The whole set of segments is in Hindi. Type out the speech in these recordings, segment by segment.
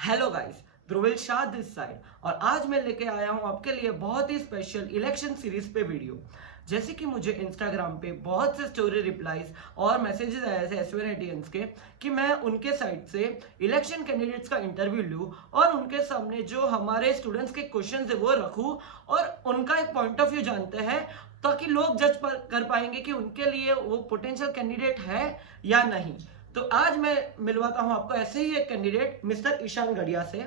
Hello guys, Dhruvil Shah this side. और आज मैं लेके आया हूँ आपके लिए बहुत ही स्पेशल इलेक्शन सीरीज पे वीडियो। जैसे कि मुझे इंस्टाग्राम पे बहुत से स्टोरी रिप्लाईज और मैसेजेस आए थे एसवीएनएटियंस के कि मैं उनके साइड से इलेक्शन कैंडिडेट्स का इंटरव्यू लूँ और उनके सामने जो हमारे स्टूडेंट्स के क्वेश्चन है वो रखूँ और उनका एक पॉइंट ऑफ व्यू जानते हैं, ताकि लोग जज कर पाएंगे कि उनके लिए वो पोटेंशियल कैंडिडेट है या नहीं। तो आज मैं मिलवाता हूं आपको ऐसे ही एक कैंडिडेट मिस्टर ईशान गढ़िया से।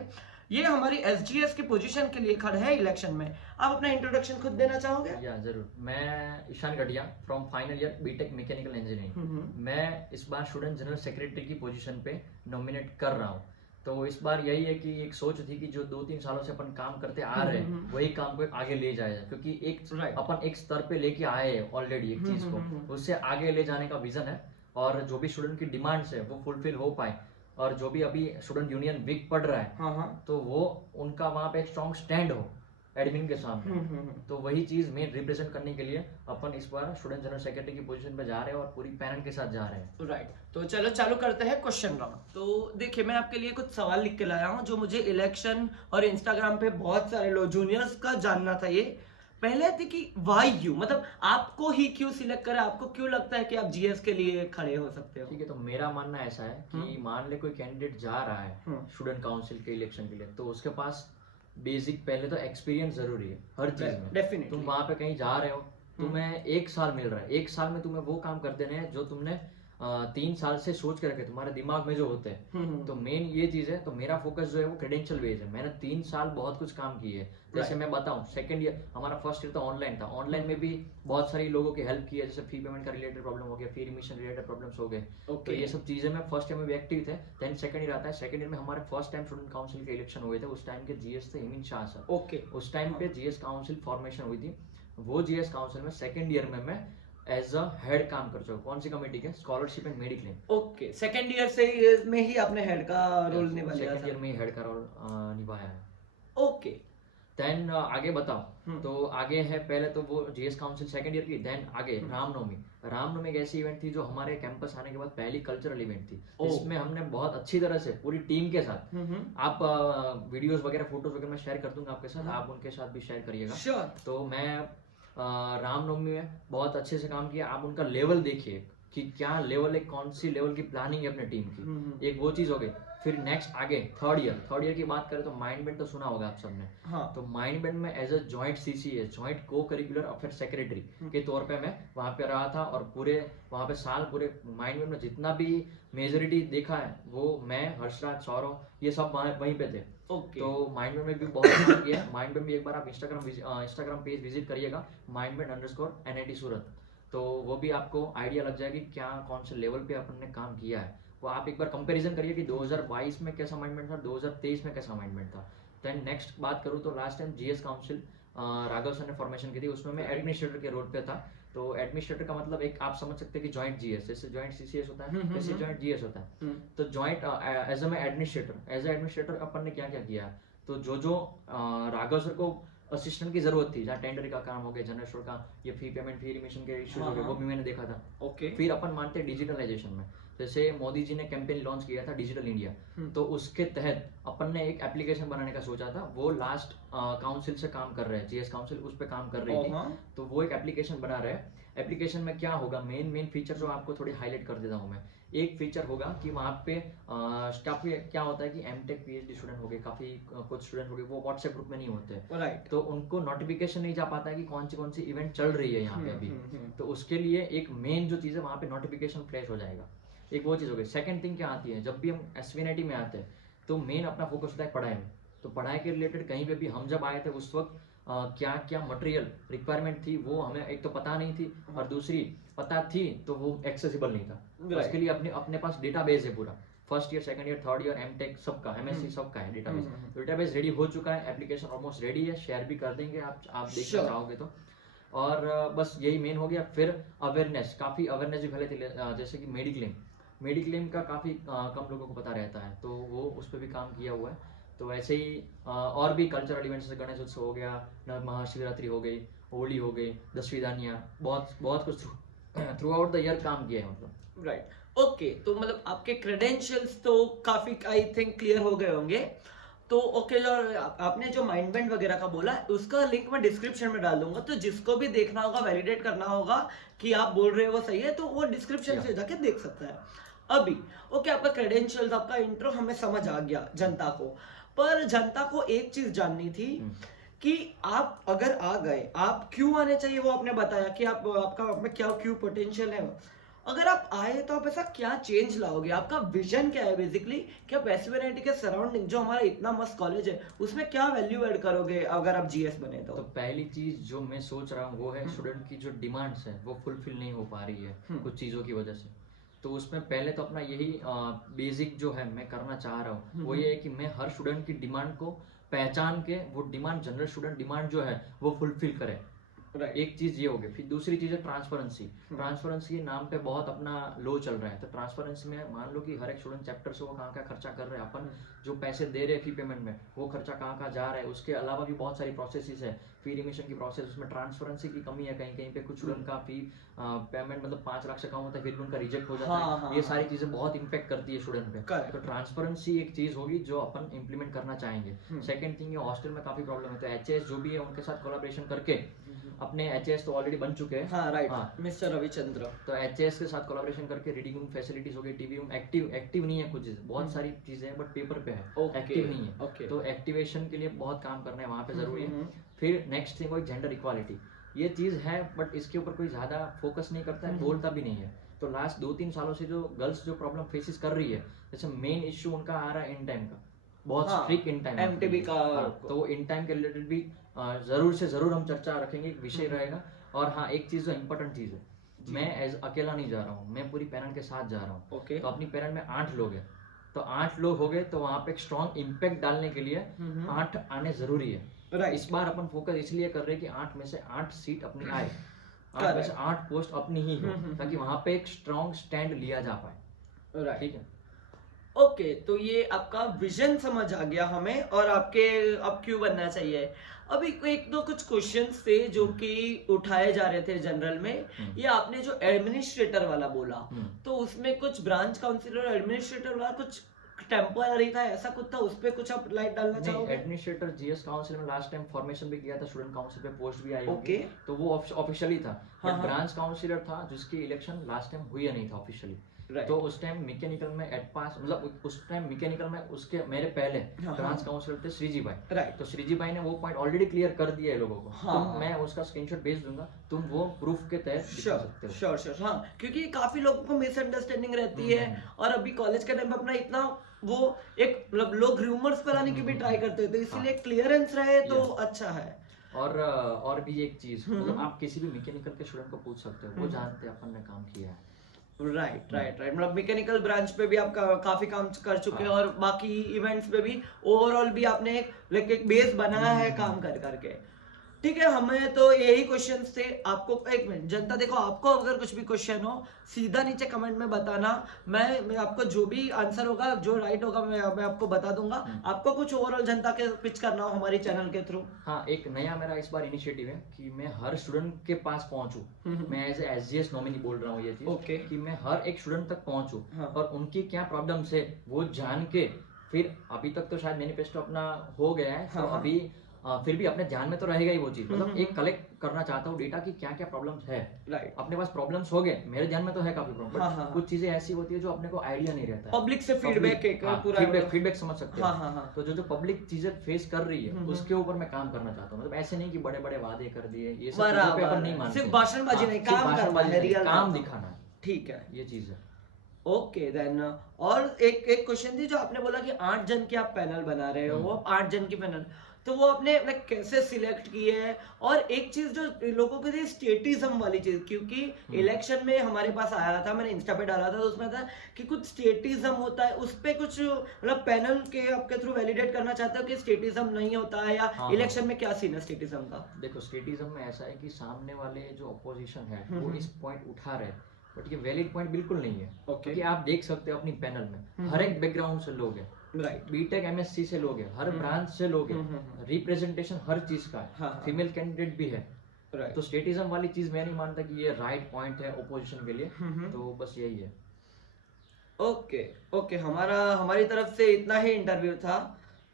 ये हमारी एसजीएस की पोजीशन के लिए खड़े हैं इलेक्शन में। आप अपना इंट्रोडक्शन खुद देना चाहोगे? या जरूर। मैं Ishan Gadhiya from final year BTech mechanical engineering. मैं इस बार स्टूडेंट जनरल सेक्रेटरी की पोजीशन पे नॉमिनेट कर रहा हूँ। तो इस बार यही है कि एक सोच थी कि जो 2-3 सालों से अपन काम करते आ रहे हैं वही काम को आगे ले जाया जाए, क्योंकि अपन एक स्तर पे लेके आए हैं ऑलरेडी एक चीज को, उससे आगे ले जाने का विजन है। और जो भी स्टूडेंट की डिमांड्स है वो फुलफिल हो पाए, और जो भी अभी स्टूडेंट यूनियन वीक पढ़ रहा है तो वो उनका वहाँ पे एक स्ट्रॉन्ग स्टैंड हो एडमिन के सामने। तो वही चीज मेन रिप्रेजेंट करने के लिए अपन इस बार स्टूडेंट जनरल सेक्रेटरी की पोजीशन पे जा रहे हैं और पूरी पैनल के साथ जा रहे हैं। राइट, तो चलो चालू करते हैं क्वेश्चन राउंड। तो देखिए, मैं आपके लिए कुछ सवाल लिख के लाया हूँ जो मुझे इलेक्शन और इंस्टाग्राम पे बहुत सारे लोग जूनियर्स का जानना था। ये पहले थी कि वाई यू, मतलब आपको ही क्यों सिलेक्ट करा, आपको क्यों लगता है कि आप जीएस के लिए खड़े हो सकते हो? ठीक है, तो मेरा मानना ऐसा है कि मान ले कोई कैंडिडेट जा रहा है स्टूडेंट काउंसिल के इलेक्शन के लिए, तो उसके पास बेसिक पहले तो एक्सपीरियंस जरूरी है हर चीज में। डेफिनेटली तुम वहां पे कहीं जा रहे हो, तुम्हें 1 साल मिल रहा है, 1 साल में तुम्हें वो काम कर देने हैं जो तुमने 3 साल से सोच के रखे तुम्हारे दिमाग में जो होते हैं। तो मेन ये चीज है। तो मेरा फोकस जो है वो क्रेडेंशियल बेस है। मैंने 3 साल बहुत कुछ काम किए है। जैसे मैं बताऊं, सेकंड ईयर हमारा फर्स्ट ईयर तो ऑनलाइन था। ऑनलाइन में भी बहुत सारी लोगों की हेल्प की है, जैसे फी पेमेंट का रिलेटेड प्रॉब्लम हो गया, फी रिमिशन रिलेटेड प्रॉब्लम्स हो गए। तो ये सब चीजें मैं फर्स्ट ईयर में भी एक्टिव थे। देन सेकंड ईयर आता है, सेकंड ईयर में हमारे फर्स्ट टाइम स्टूडेंट काउंसिल के इलेक्शन हुए थे। उस टाइम के जीएस थे हिमिन शाह सर। उस टाइम पे जीएस काउंसिल फॉर्मेशन हुई थी। वो जीएस काउंसिल में सेकंड ईयर में मैं एज अ हेड काम कर चुका। कौन सी कमेटी के? Scholarship and mediclaim. Okay, second year से में ही आपने हेड का रोल निभा लिया? सेकंड ईयर में ही हेड का रोल निभाया है। ओके, देन आगे बताओ। तो आगे है, पहले तो वो जीएस काउंसिल सेकंड ईयर की। देन आगे रामनवमी। रामनवमी एक ऐसी इवेंट थी जो हमारे कैंपस आने के बाद पहली कल्चरल इवेंट थी। इसमें हमने बहुत अच्छी तरह से पूरी टीम के साथ, आप वीडियोस वगैरह फोटोज वगैरह मैं शेयर कर दूंगा आपके साथ, आप उनके साथ भी शेयर करिएगा। श्योर। तो मैं रामनवमी में बहुत अच्छे से काम किया। आप उनका लेवल देखिए कि क्या लेवल है, कौन सी लेवल की प्लानिंग है अपने टीम की। एक वो चीज हो गई। फिर नेक्स्ट आगे थर्ड ईयर की बात करें तो माइंड बैंड तो सुना होगा आप सबने। तो माइंड बैंड में as a joint CCA, joint co-curricular affair secretary के तौर पे मैं वहां पे रहा था। और पूरे वहां पे साल पूरे माइंड बैंड में जितना भी मेजोरिटी देखा है वो मैं, हर्षराज, सौरव, ये सब वहीं पे थे। तो माइंड बैंड में भी बहुत काम किया है। माइंड बैंड भी एक बार आप इंस्टाग्राम पेज विजिट करिएगा, mindband_NIT सूरत। तो वो भी आपको आइडिया लग जाएगी क्या कौन से लेवल पे अपन ने काम किया है। वो आप एक बार कंपैरिजन करिए कि 2022 में कैसा माइंडमेंट था, 2023 में कैसा माइंडमेंट था। देन नेक्स्ट बात करूँ तो last time GS council Raghav sir ने फॉर्मेशन की थी, उसमें मैं एडमिनिस्ट्रेटर के रोल पे था। तो एडमिनिस्ट्रेटर का मतलब एक आप समझ सकते हैं कि जॉइंट जीएस, जैसे जॉइंट सीसीएस होता है वैसे जॉइंट जीएस होता है। तो जॉइंट एज अ एडमिनिस्ट्रेटर अपन ने क्या क्या किया। तो जो राघव सर को असिस्टेंट की जरूरत थी, जहाँ टेंडर का काम हो गया, जनरल स्टोर का, ये फी पेमेंट, फी रिमिशन के इश्यूज हो गए, वो भी मैंने देखा था। फिर अपन मानते हैं डिजिटलाइजेशन में, जैसे मोदी जी ने कैंपेन लॉन्च किया था डिजिटल इंडिया। तो उसके तहत अपन ने एक एप्लीकेशन बनाने का सोचा था। वो लास्ट काउंसिल से काम कर रहे हैं, जीएस काउंसिल उस पर काम कर रही थी। तो वो एक एप्लीकेशन बना रहे हैं। एप्लीकेशन में क्या होगा, मेन फीचर जो आपको थोड़ी हाईलाइट कर देता हूँ मैं। एक फीचर होगा कि वहाँ पे काफी क्या होता है कि एमटेक पीएचडी स्टूडेंट हो गए, काफी कुछ स्टूडेंट हो गए, वो व्हाट्सएप ग्रुप में नहीं होते। राइट। तो उनको नोटिफिकेशन नहीं जा पाता है कि कौन सी इवेंट चल रही है यहाँ पे अभी। तो उसके लिए एक मेन जो चीज है, वहाँ पे नोटिफिकेशन फ्लैश हो जाएगा। एक वो चीज हो गई। सेकंड थिंग क्या आती है, जब भी हम एसवीएनआईटी में आते हैं तो मेन अपना फोकस होता है पढ़ाई में। तो पढ़ाई के रिलेटेड कहीं पे भी हम जब आए थे उस वक्त क्या क्या मटेरियल रिक्वायरमेंट थी वो हमें एक तो पता नहीं थी, और दूसरी पता थी तो वो एक्सेसिबल नहीं था। उसके लिए अपने पास डेटाबेस है पूरा। First year, second year, third year, MTech सबका, एमएससी सबका है डेटाबेस। डेटाबेस रेडी हो चुका है, एप्लीकेशन ऑलमोस्ट रेडी है, शेयर भी कर देंगे आप देखना चाहोगे तो। और बस यही मेन हो गया। फिर अवेयरनेस, काफी अवेयरनेस भी फैले थे, जैसे कि मेडिक्लेम का काफी कम लोगों को पता रहता है, तो वो उस पर भी काम किया हुआ है। तो ऐसे ही और भी कल्चरल इवेंट्स, जैसे गणेश उत्सव हो गया, महाशिवरात्रि हो गई, होली हो गई, दशवीं दानिया, बहुत बहुत कुछ थ्रू आउट द ईयर काम किया है मतलब। राइट। ओके, तो मतलब आपके क्रेडेंशियल्स तो काफी आई थिंक क्लियर हो गए होंगे। तो ओके, जो आपने जो माइंड बैंड वगैरह का बोला उसका लिंक मैं डिस्क्रिप्शन में डाल दूंगा, तो जिसको भी देखना होगा, वैलिडेट करना होगा कि आप बोल रहे हो वो सही है, तो वो डिस्क्रिप्शन से जाके देख सकता है। अभी ओके, आपका क्रेडेंशियल्स, आपका इंट्रो हमें समझ आ गया जनता को, पर जनता को एक चीज जाननी थी कि आप अगर आ गए, आप क्यों आने चाहिए वो आपने बताया कि आप आपका आप में क्या क्यों पोटेंशियल है। अगर आप आए तो आप ऐसा क्या चेंज लाओगे, आपका विजन क्या है बेसिकली, कि आप एसवीआईटी के सराउंडिंग जो हमारा इतना मस्त कॉलेज है उसमें क्या वैल्यू ऐड करोगे अगर आप जीएस बने तो पहली चीज जो मैं सोच रहा हूँ वो है स्टूडेंट की जो डिमांड्स है वो फुलफिल नहीं हो पा रही है कुछ चीज़ों की वजह से। तो उसमें पहले तो अपना यही बेसिक जो है मैं करना चाह रहा हूँ वो ये है कि मैं हर स्टूडेंट की डिमांड को पहचान के वो डिमांड, जनरल स्टूडेंट डिमांड जो है वो फुलफिल करे। एक चीज ये हो गई। फिर दूसरी चीज है ट्रांसपेरेंसी। ट्रांसपेरेंसी नाम पे बहुत अपना लो चल रहा है, तो ट्रांसपेरेंसी में मान लो कि हर एक स्टूडेंट चैप्टर से वो कहाँ क्या खर्चा कर रहे हैं, अपन जो पैसे दे रहे हैं फी पेमेंट में वो खर्चा कहाँ कहाँ जा रहा है, उसके अलावा भी बहुत सारी प्रोसेसेस है, फी रिमिशन की प्रोसेस, उसमें ट्रांसपेरेंसी की कमी है। कहीं कहीं पे कुछ स्टूडेंट का फी पेमेंट मतलब 5 लाख से कम होता है फिर भी उनका रिजेक्ट हो जाता है। ये सारी चीजें बहुत इंपैक्ट करती है स्टूडेंट पे। तो ट्रांसपेरेंसी एक चीज होगी जो अपन इंप्लीमेंट करना चाहेंगे। सेकंड थिंग, ये हॉस्टल में काफी प्रॉब्लम है, तो एचएएस जो भी है उनके साथ कोलैबोरेशन करके, अपने एचएएस तो ऑलरेडी बन चुके हैं, हाँ राइट, मिस्टर रविचंद्र, तो एचएएस के साथ कोलैबोरेशन करके रीडिंग रूम फैसिलिटीज हो गई, टीवी रूम एक्टिव नहीं है, कुछ बहुत सारी चीजें हैं बट पेपर पे है, एक्टिव नहीं है। तो एक्टिवेशन के लिए बहुत काम करना है वहाँ पे जरूरी है। फिर नेक्स्ट थिंग वही जेंडर इक्वालिटी, ये चीज है बट इसके ऊपर कोई ज्यादा फोकस नहीं करता है, बोलता भी नहीं है। तो लास्ट 2-3 सालों से जो गर्ल्स जो प्रॉब्लम फेसिस कर रही है, जैसे मेन इश्यू उनका आ रहा है इन टाइम का, बहुत स्ट्रिक्ट इन टाइम एमटीबी का, तो वो इन टाइम के रिलेटेड भी जरूर से जरूर हम चर्चा रखेंगे, एक विषय रहेगा। और हाँ, एक चीज जो इम्पोर्टेंट चीज है, मैं एज अकेला नहीं जा रहा हूँ, मैं पूरी पेरेंट के साथ जा रहा हूँ। तो अपनी पेरेंट में 8 लोग हैं, तो 8 लोग हो गए, तो वहाँ पे एक स्ट्रॉन्ग इम्पैक्ट डालने के लिए 8 आने जरूरी है। इस बार अपन फोकस इसलिए कर रहे हैं कि 8 में से 8 सीट अपनी आए, 8 में से 8 पोस्ट अपनी ही हो, ताकि वहाँ पे एक स्ट्रॉन्ग स्टैंड लिया जा पाए। ठीक है, ओके, तो ये आपका विजन समझ आ गया हमें, और आपके अब क्यों बनना चाहिए। अभी एक दो कुछ क्वेश्चंस थे जो कि उठाए जा रहे थे जनरल में। ये आपने जो एडमिनिस्ट्रेटर वाला बोला, तो उसमें कुछ ब्रांच काउंसिलर एडमिनिस्ट्रेटर वाला कुछ टेम्पररी था, ऐसा कुछ था, उस पे कुछ आप लाइट डालना चाहोगे। एडमिनिस्ट्रेटर जीएस काउंसिल में लास्ट टाइम फॉर्मेशन भी किया था, स्टूडेंट काउंसिल पे पोस्ट भी आई होगी, तो वो ऑफिशियली था। ब्रांच काउंसिलर था जिसकी इलेक्शन लास्ट टाइम हुई नहीं था ऑफिशियली। तो उस टाइम मैकेनिकल में एट पास, मतलब उस टाइम मैकेनिकल में उसके मेरे पहले ब्रांच काउंसिलर थे श्रीजी भाई। तो श्रीजी भाई ने वो पॉइंट ऑलरेडी क्लियर कर दिया है लोगों को। तो मैं उसका स्क्रीनशॉट भेज दूंगा, तुम वो प्रूफ के तहत दिखा सकते हो। श्योर, हाँ, क्योंकि काफी लोगों को मिसअंडरस्टैंडिंग रहती है, और अभी कॉलेज के टाइम पे अपना इतना वो एक मतलब लोग रूमर्स फैलाने की भी ट्राई करते हैं, तो इसीलिए क्लियरेंस रहे तो अच्छा है। और भी एक चीज, मतलब आप किसी भी मैकेनिकल के स्टूडेंट को पूछ सकते हो, वो जानते हैं अपन ने काम किया है। राइट, मतलब मैकेनिकल ब्रांच पे भी आप काफी काम कर चुके हैं, और बाकी इवेंट्स पे भी ओवरऑल भी आपने एक बेस बनाया है काम कर करके। ठीक है, हमें तो यही क्वेश्चंस थे। आपको एक मिनट जनता, देखो, आपको अगर कुछ भी क्वेश्चन हो सीधा नीचे कमेंट में बताना, मैं आपको जो भी आंसर होगा, जो राइट होगा, मैं आपको बता दूंगा। आपको कुछ ओवरऑल जनता के पिच करना हो हमारी चैनल के थ्रू। हाँ, एक नया मेरा इस बार इनिशिएटिव है कि मैं हर स्टूडेंट के पास पहुंचूं। मैं एज एसजीएस नॉमिनी बोल रहा हूँ ये चीज, कि मैं हर एक स्टूडेंट तक पहुंचूं, और उनकी क्या प्रॉब्लम्स है वो जान के, फिर अभी तक तो शायद मैनिफेस्टो अपना हो गया है, तो अभी फिर भी अपने ध्यान में तो रहेगा ही वो चीज, मतलब एक कलेक्ट करना चाहता हूँ डेटा कि क्या क्या प्रॉब्लम्स है। अपने पास प्रॉब्लम्स हो गए, मेरे ध्यान में तो है काफी प्रॉब्लम, बट कुछ चीजें ऐसी होती है जो अपने को आइडिया नहीं रहता है। पब्लिक से फीडबैक समझ सकते हैं। तो जो पब्लिक चीजें फेस कर रही है उसके ऊपर मैं काम करना चाहता हूँ। मतलब ऐसे नहीं कि बड़े बड़े वादे कर दिए, ये सब चीजों पे अपन नहीं मानते, सिर्फ भाषणबाजी नहीं, काम दिखाना है। ठीक है, ये चीज है। ओके देन, और एक क्वेश्चन थी जो आपने बोला कि 8 जन की आप पैनल बना रहे हो, वो 8 जन की पैनल, तो वो आपने कैसे सिलेक्ट किए है। और एक चीज जो लोगों को थी स्टेटिज्म वाली चीज, क्योंकि इलेक्शन में हमारे पास आया था, मैंने इंस्टा पे डाला था, तो उसमें था कि कुछ स्टेटिज्म होता है, उस पे कुछ मतलब पैनल के आपके थ्रू वैलिडेट करना चाहते हो कि स्टेटिज्म नहीं होता है, या इलेक्शन में क्या सीन है स्टेटिज्म का। देखो, स्टेटिज्म में ऐसा है कि सामने वाले जो अपोजिशन है वो इस पॉइंट उठा रहे, बट ये वैलिड पॉइंट बिल्कुल नहीं है। क्योंकि आप देख सकते हो अपनी पैनल में हर एक बैकग्राउंड से लोग हैं, बीटेक एमएससी से लोग हैं, हर ब्रांच से लोग हैं, रिप्रेजेंटेशन हर चीज का है, फीमेल कैंडिडेट भी है। तो स्टेटिज्म वाली चीज मैं नहीं मानता कि ये राइट पॉइंट है ओपोजिशन के लिए, तो बस यही है। ओके ओके, हमारी तरफ से इतना ही इंटरव्यू था।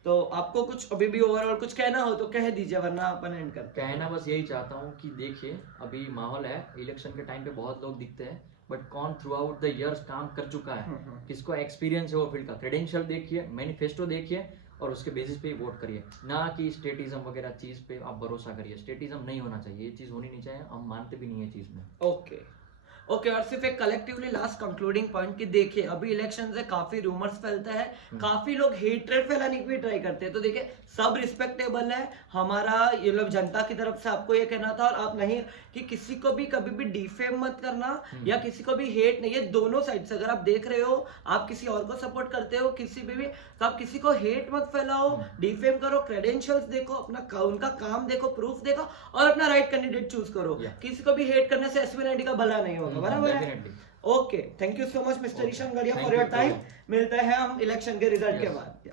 तो आपको कुछ अभी भी ओवरऑल कुछ कहना हो तो कह दीजिए, वरना अपन एंड करते हैं। कहना बस यही चाहता हूँ कि देखिए अभी माहौल है, इलेक्शन के टाइम पे बहुत लोग दिखते हैं, बट कौन थ्रू आउट द इयर्स काम कर चुका है, किसको एक्सपीरियंस है वो फील्ड का, क्रेडेंशियल देखिए, मैनिफेस्टो देखिए और उसके बेसिस पे ही वोट करिए, ना कि स्टेटिज्म वगैरह चीज पे आप भरोसा करिए। स्टेटिज्म नहीं होना चाहिए, ये चीज होनी नहीं चाहिए, हम मानते भी नहीं है चीज में। ओके ओके, और सिर्फ एक कलेक्टिवली लास्ट कंक्लूडिंग पॉइंट कि देखिए अभी इलेक्शन से काफी रूमर्स फैलते हैं, काफी लोग हेट्रेड फैलाने की भी ट्राई करते हैं। तो देखिए सब रिस्पेक्टेबल है, हमारा ये लोग जनता की तरफ से आपको ये कहना था। और आप नहीं कि किसी को भी कभी भी डिफेम मत करना या किसी को भी हेट नहीं, ये दोनों साइड से अगर आप देख रहे हो, आप किसी और को सपोर्ट करते हो किसी भी, तो आप किसी को हेट मत फैलाओ, डिफेम करो, क्रेडेंशियल्स देखो, अपना उनका काम देखो, प्रूफ देखो और अपना राइट कैंडिडेट चूज करो। किसी को भी हेट करने से एसपी का भला नहीं होगा, बराबर है? Okay, thank you so much mister Ishan Gadhiya for your time. मिलते हैं हम इलेक्शन के रिजल्ट के बाद।